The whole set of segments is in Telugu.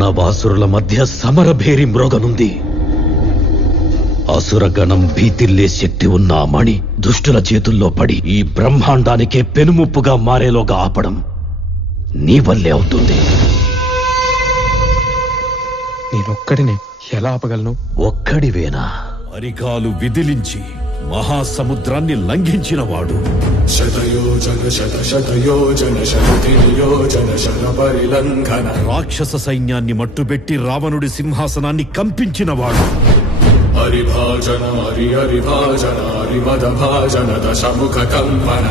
దానవాసురుల మధ్య సమరభేరి మ్రోగనుంది. అసురగణం భీతిల్లే శక్తి ఉన్న ఆ మణి దుష్టుల చేతుల్లో పడి ఈ బ్రహ్మాండానికే పెనుముప్పుగా మారేలోగా ఆపడం నీ వల్లే అవుతుంది. నేనొక్కడినే ఎలా ఆపగలను? ఒక్కడివేనా? అరికాలు విదిలించి మహాసముద్రాన్ని లంఘించినవాడు. శతయోజన శత శతయోజన శతయోజన శత పరిలంఘన. రాక్షస సైన్యాన్ని మట్టుబెట్టి రావణుడి సింహాసనాన్ని కంపించినవాడు. హరిభాజన హరిభాజన హరిమద భాజన దశముఖ కంపన.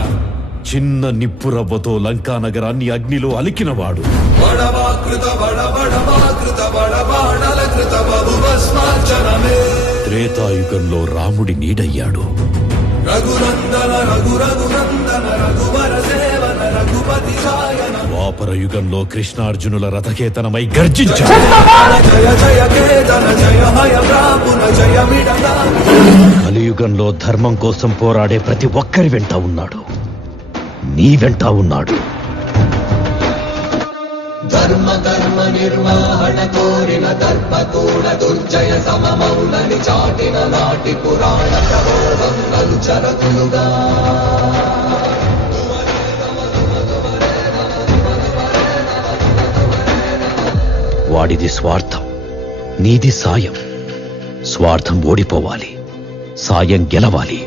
చిన్న నిప్పురవ్వతో లంకా నగరాన్ని అగ్నిలో అలికినవాడు. బడవాకృత బడబడవాకృత బడబాడలకృత బహుభస్మార్చనమే. త్రేతాయుగంలో రాముడి నీడయ్యాడు. రఘునందన రఘురఘునందన రఘువర సేవన రఘుపతి రాయన. ద్వాపర యుగంలో కృష్ణార్జునుల రథకేతనమై గర్జించాడు. జయ జయ కేతన జయ హయ ప్రాపున జయ విడత. కలియుగంలో ధర్మం కోసం పోరాడే ప్రతి ఒక్కరి వెంట ఉన్నాడు. నీ వెంట ఉన్నాడు. ధర్మ ధర్మ నిర్వహణ కోరిన దర్పకూడ దుర్జయ సమమౌలని చాటిన నాటి పురాణ ప్రబోధం నలుచరకులుగా. వాడిది స్వార్థం, నీది సాయం. స్వార్థం ఓడిపోవాలి, సాయం గెలవాలి.